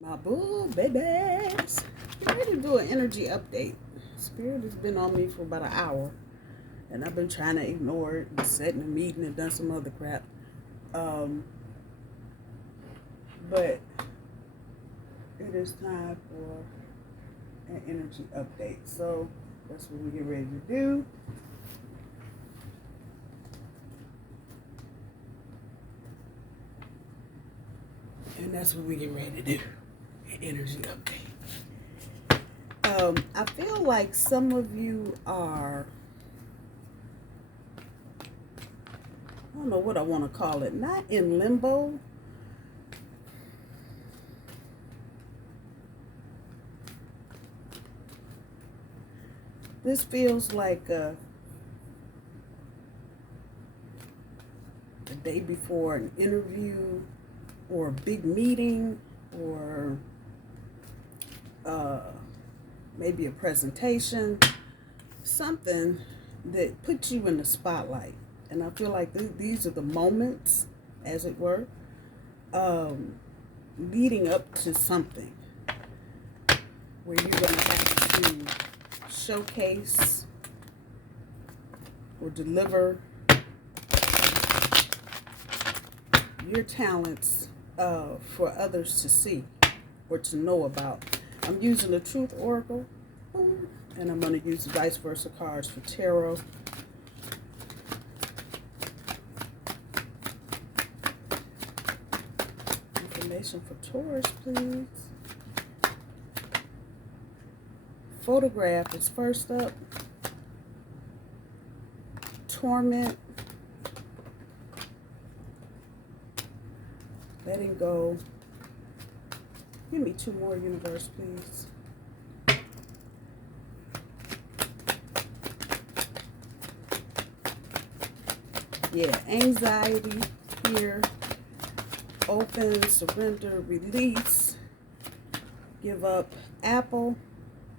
My boo babies. Get ready to do an energy update. Spirit has been on me for about an hour, and I've been trying to ignore it, and sat in a meeting and done some other crap. But it is time for an energy update. So that's what we get ready to do. And that's what we get ready to do. An energy update. I feel like some of you are, I don't know what I want to call it, not in limbo. This feels like the day before an interview or a big meeting or maybe a presentation, something that puts you in the spotlight. And I feel like these are the moments, as it were, leading up to something where you're going to have to showcase or deliver your talents for others to see or to know about. I'm using the Truth Oracle, and I'm going to use the VICEVERSA cards for tarot. Information for Taurus, please. Photograph is first up. Torment. Letting go. Give me two more, universe, please. Yeah, anxiety here. Open, surrender, release. Give up. Apple,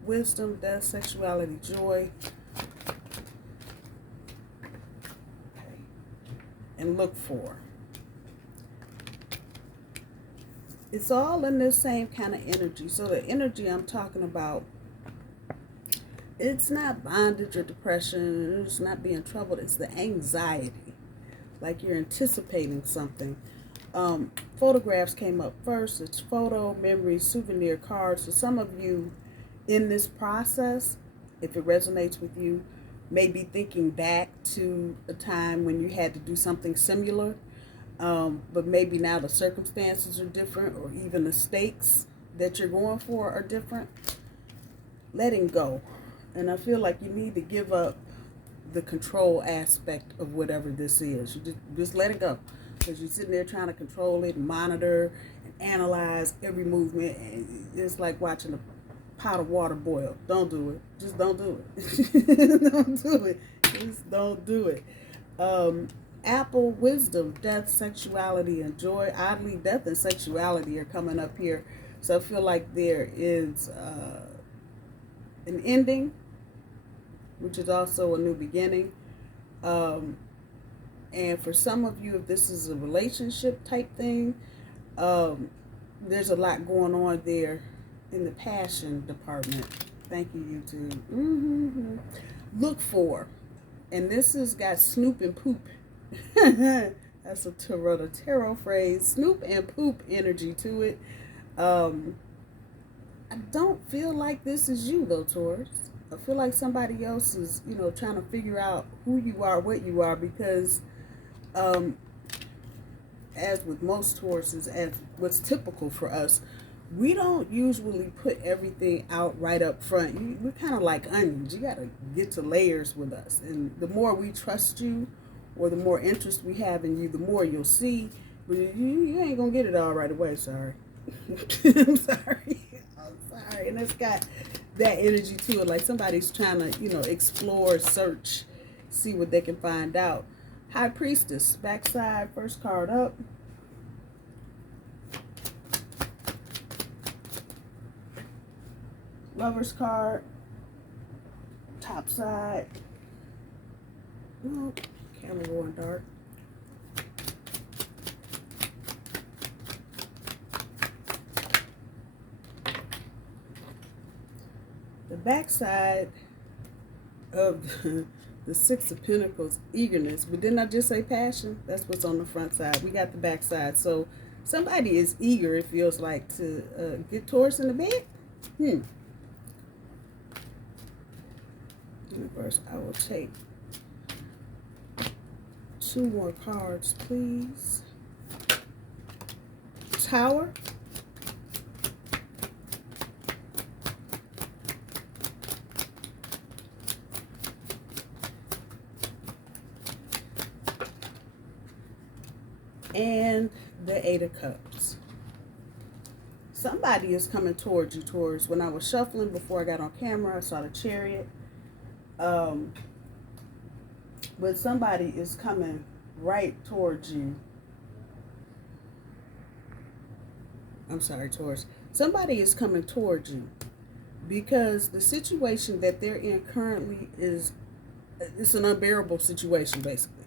wisdom, death, sexuality, joy. Okay. And look for. It's all in this same kind of energy. So the energy I'm talking about, it's not bondage or depression. It's not being troubled. It's the anxiety. Like you're anticipating something. Photographs came up first. It's photo, memory, souvenir, cards. So some of you in this process, if it resonates with you, may be thinking back to a time when you had to do something similar. But maybe now the circumstances are different, or even the stakes that you're going for are different. Letting go. And I feel like you need to give up the control aspect of whatever this is. You just let it go. Because you're sitting there trying to control it, and monitor, and analyze every movement. And it's like watching a pot of water boil. Don't do it. Just don't do it. Don't do it. Just don't do it. Apple, wisdom, death, sexuality, and joy. Oddly, death and sexuality are coming up here. So I feel like there is an ending, which is also a new beginning. And for some of you, if this is a relationship type thing, there's a lot going on there in the passion department. Thank you, YouTube. Mm-hmm. Look for. And this has got Snoop and Poop. That's a Taurota tarot phrase. Snoop and Poop energy to it. I don't feel like this is you though, Taurus. I feel like somebody else is, trying to figure out who you are, what you are, because as with most Tauruses, as what's typical for us, we don't usually put everything out right up front. We're kind of like onions. You got to get to layers with us. And the more we trust you, or the more interest we have in you, the more you'll see. But you ain't going to get it all right away. Sorry. I'm sorry. And it's got that energy to it. Like somebody's trying to, explore, search, see what they can find out. High Priestess, backside, first card up. Lover's card, top side. Oh, camera going dark. backside of the Six of Pentacles, eagerness. But didn't I just say passion? That's what's on the front side. We got the backside. So somebody is eager, it feels like, to get Taurus in the bed. Universe, I will take 2 more cards, please. Tower. And the Eight of Cups. Somebody is coming towards you, Taurus. When I was shuffling before I got on camera, I saw the Chariot. But somebody is coming right towards you. I'm sorry, Taurus. Somebody is coming towards you because the situation that they're in currently is, it's an unbearable situation, basically.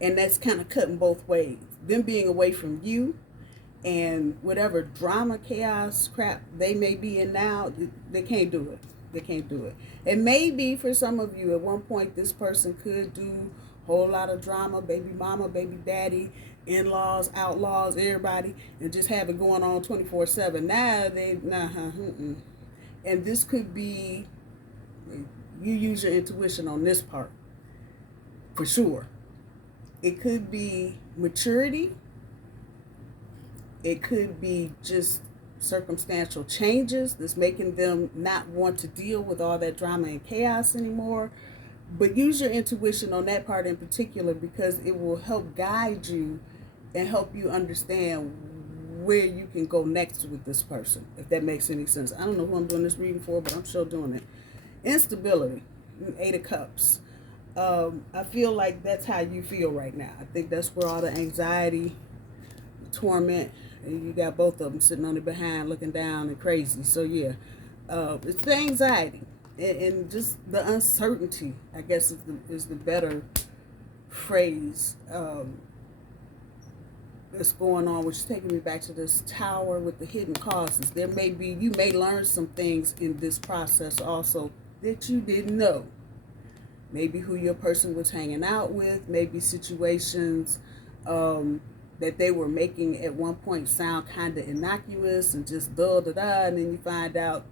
And that's kind of cutting both ways. Them being away from you and whatever drama, chaos, crap they may be in now, they can't do it. They can't do it. And maybe for some of you, at one point, this person could do a whole lot of drama, baby mama, baby daddy, in-laws, outlaws, everybody, and just have it going on 24/7. Now and this could be, you use your intuition on this part, for sure. It could be maturity. It could be just circumstantial changes that's making them not want to deal with all that drama and chaos anymore. But use your intuition on that part in particular, because it will help guide you and help you understand where you can go next with this person, if that makes any sense. I don't know who I'm doing this reading for, but I'm sure doing it. Instability, Eight of Cups. I feel like that's how you feel right now. I think that's where all the anxiety, the torment, and you got both of them sitting on the behind looking down and crazy. So yeah, it's the anxiety and just the uncertainty, I guess is the better phrase, that's going on, which is taking me back to this Tower with the hidden causes. There may be, you may learn some things in this process also that you didn't know. Maybe who your person was hanging out with, maybe situations that they were making at one point sound kind of innocuous and just da-da-da, and then you find out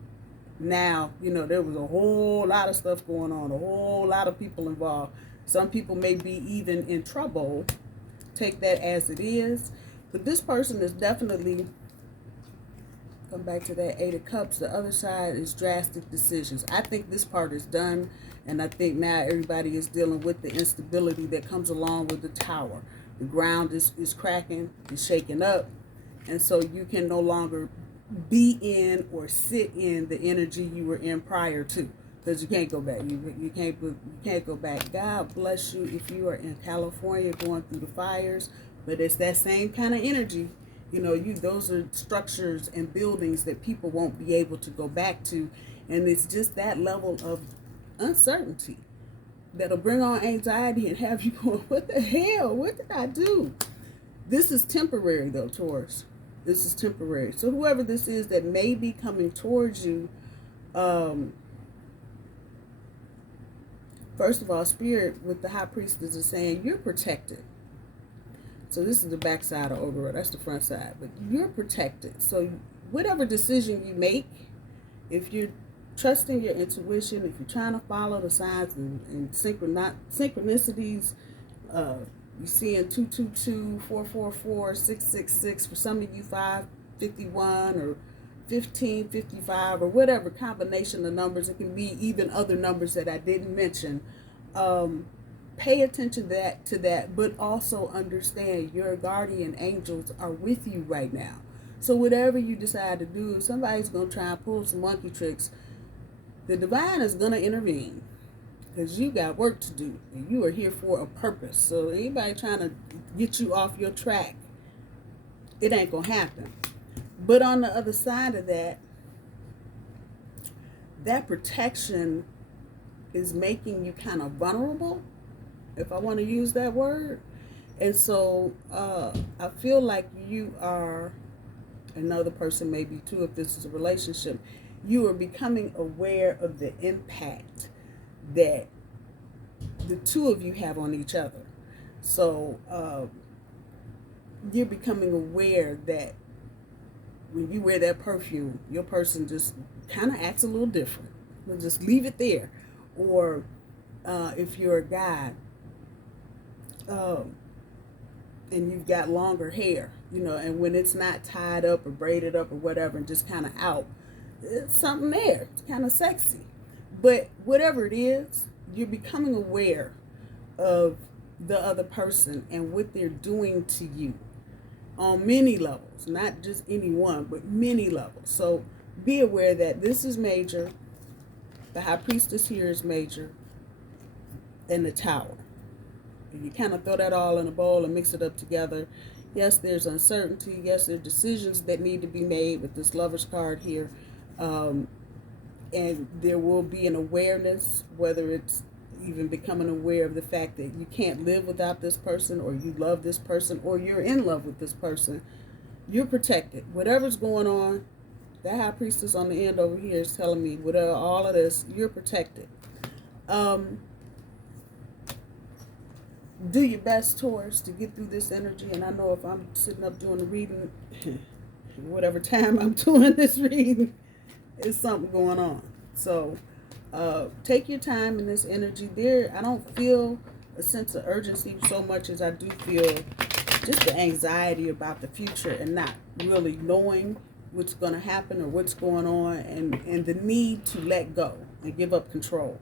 now, there was a whole lot of stuff going on, a whole lot of people involved. Some people may be even in trouble. Take that as it is. But this person is definitely, come back to that Eight of Cups, the other side is drastic decisions. I think this part is done. And I think now everybody is dealing with the instability that comes along with the Tower. The ground is cracking, is shaking up. And so you can no longer be in or sit in the energy you were in prior to. Because you can't go back. You can't go back. God bless you if you are in California going through the fires. But it's that same kind of energy. Those are structures and buildings that people won't be able to go back to. And it's just that level of uncertainty that'll bring on anxiety and have you going, what the hell? What did I do? This is temporary though, Taurus. This is temporary. So whoever this is that may be coming towards you, first of all, Spirit with the High Priestess is saying you're protected. So this is the back side of Overall. That's the front side. But you're protected. So whatever decision you make, if you're trusting your intuition, if you're trying to follow the signs and synchronicities, you see in 222, 444, 666, for some of you 551 or 1555 or whatever combination of numbers. It can be even other numbers that I didn't mention. Pay attention to that, but also understand your guardian angels are with you right now. So whatever you decide to do, if somebody's going to try and pull some monkey tricks, the divine is going to intervene, because you got work to do and you are here for a purpose. So anybody trying to get you off your track, it ain't going to happen. But on the other side of that, that protection is making you kind of vulnerable, if I want to use that word. And so I feel like you are, another person maybe too, if this is a relationship, you are becoming aware of the impact that the two of you have on each other. So you're becoming aware that when you wear that perfume, your person just kind of acts a little different. We'll just leave it there. Or if you're a guy and you've got longer hair, and when it's not tied up or braided up or whatever and just kind of out, it's something there. It's kind of sexy. But whatever it is, you're becoming aware of the other person and what they're doing to you on many levels, not just any one, but many levels. So be aware that this is major. The High Priestess here is major, and the Tower. And you kind of throw that all in a bowl and mix it up together. Yes, there's uncertainty. Yes, there are decisions that need to be made with this Lover's card here. And there will be an awareness, whether it's even becoming aware of the fact that you can't live without this person, or you love this person, or you're in love with this person. You're protected. Whatever's going on, that High Priestess on the end over here is telling me, with all of this, you're protected. Do your best, Taurus, to get through this energy. And I know if I'm sitting up doing the reading, whatever time I'm doing this reading, there's something going on. So take your time in this energy. I don't feel a sense of urgency so much as I do feel just the anxiety about the future and not really knowing what's going to happen or what's going on, and the need to let go and give up control.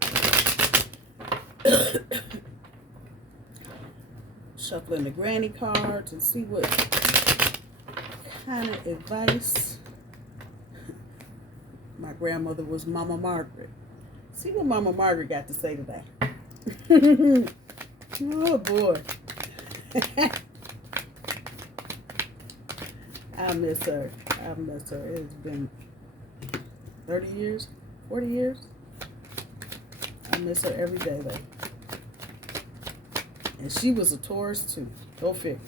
Shuffling the granny cards and see what kind of advice. My grandmother was Mama Margaret. See what Mama Margaret got to say today. Oh boy. I miss her. It's been 30 years, 40 years. I miss her every day though. And she was a Taurus too. Go figure.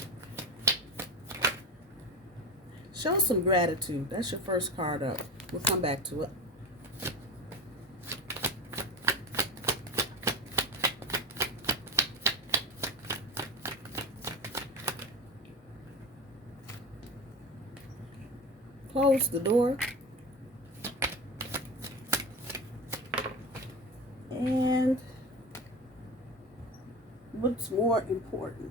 Show some gratitude. That's your first card up. We'll come back to it. Close the door. And what's more important?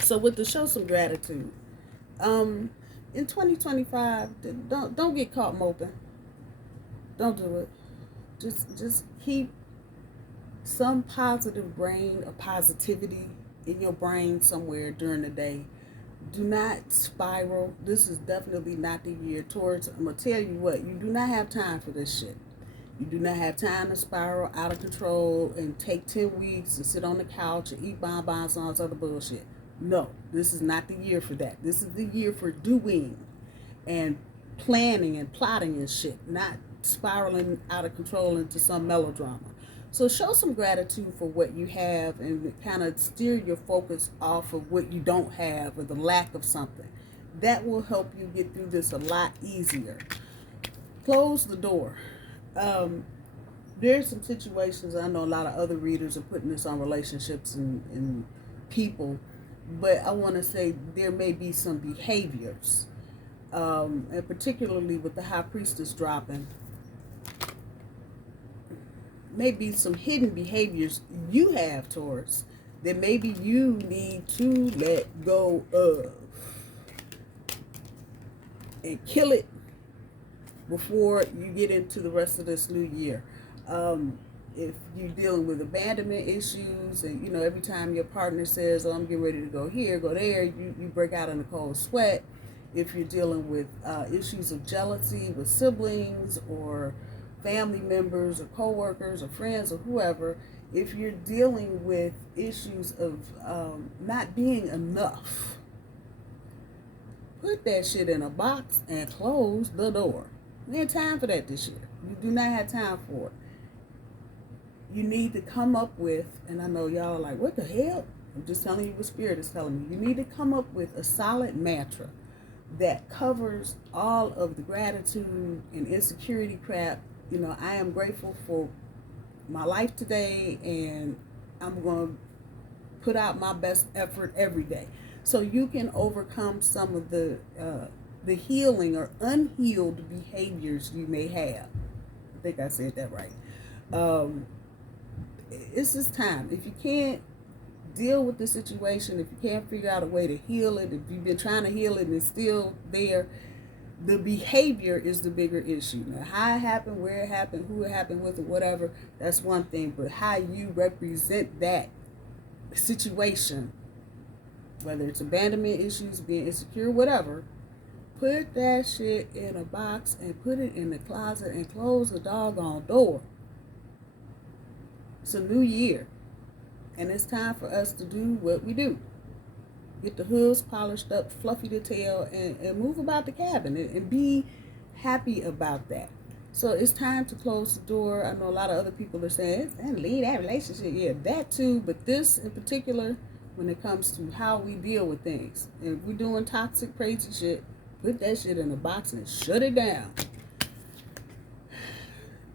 So with the show some gratitude. In 2025, don't get caught moping. Don't do it. Just keep some positive brain or positivity in your brain somewhere during the day. Do not spiral. This is definitely not the year. Taurus, I'm going to tell you what, you do not have time for this shit. You do not have time to spiral out of control and take 10 weeks to sit on the couch and eat bonbons and all this other bullshit. No, this is not the year for that. This is the year for doing and planning and plotting and shit, not spiraling out of control into some melodrama. So show some gratitude for what you have and kind of steer your focus off of what you don't have or the lack of something. That will help you get through this a lot easier. Close the door. There's some situations, I know a lot of other readers are putting this on relationships and people, but I want to say there may be some behaviors, and particularly with the High Priestess dropping, maybe some hidden behaviors you have, Taurus, that maybe you need to let go of and kill it before you get into the rest of this new year. If you're dealing with abandonment issues and, every time your partner says, oh, I'm getting ready to go here, go there, you break out in a cold sweat. If you're dealing with issues of jealousy with siblings or family members or co-workers or friends or whoever, if you're dealing with issues of not being enough, put that shit in a box and close the door. We ain't time for that this year. You do not have time for it. You need to come up with, and I know y'all are like, what the hell? I'm just telling you what Spirit is telling me. You need to come up with a solid mantra that covers all of the gratitude and insecurity crap. You know, I am grateful for my life today, and I'm going to put out my best effort every day. So you can overcome some of the healing or unhealed behaviors you may have. I think I said that right. It's just time. If you can't deal with the situation, if you can't figure out a way to heal it, if you've been trying to heal it and it's still there, the behavior is the bigger issue. Now, how it happened, where it happened, who it happened with, or whatever, that's one thing. But how you represent that situation, whether it's abandonment issues, being insecure, whatever, put that shit in a box and put it in the closet and close the doggone door. It's a new year, and it's time for us to do what we do. Get the hooves polished up, fluffy the tail, and move about the cabin and be happy about that. So it's time to close the door. I know a lot of other people are saying, and leave that relationship. Yeah, that too, but this in particular, when it comes to how we deal with things. If we're doing toxic, crazy shit, put that shit in a box and shut it down.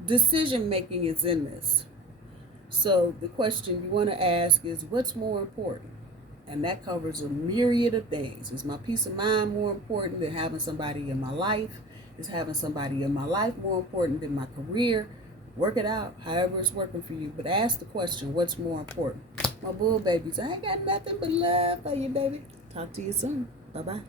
Decision making is in this. So the question you want to ask is, what's more important? And that covers a myriad of things. Is my peace of mind more important than having somebody in my life? Is having somebody in my life more important than my career? Work it out, however it's working for you. But ask the question, what's more important? My bull babies, I ain't got nothing but love for you, baby. Talk to you soon. Bye-bye.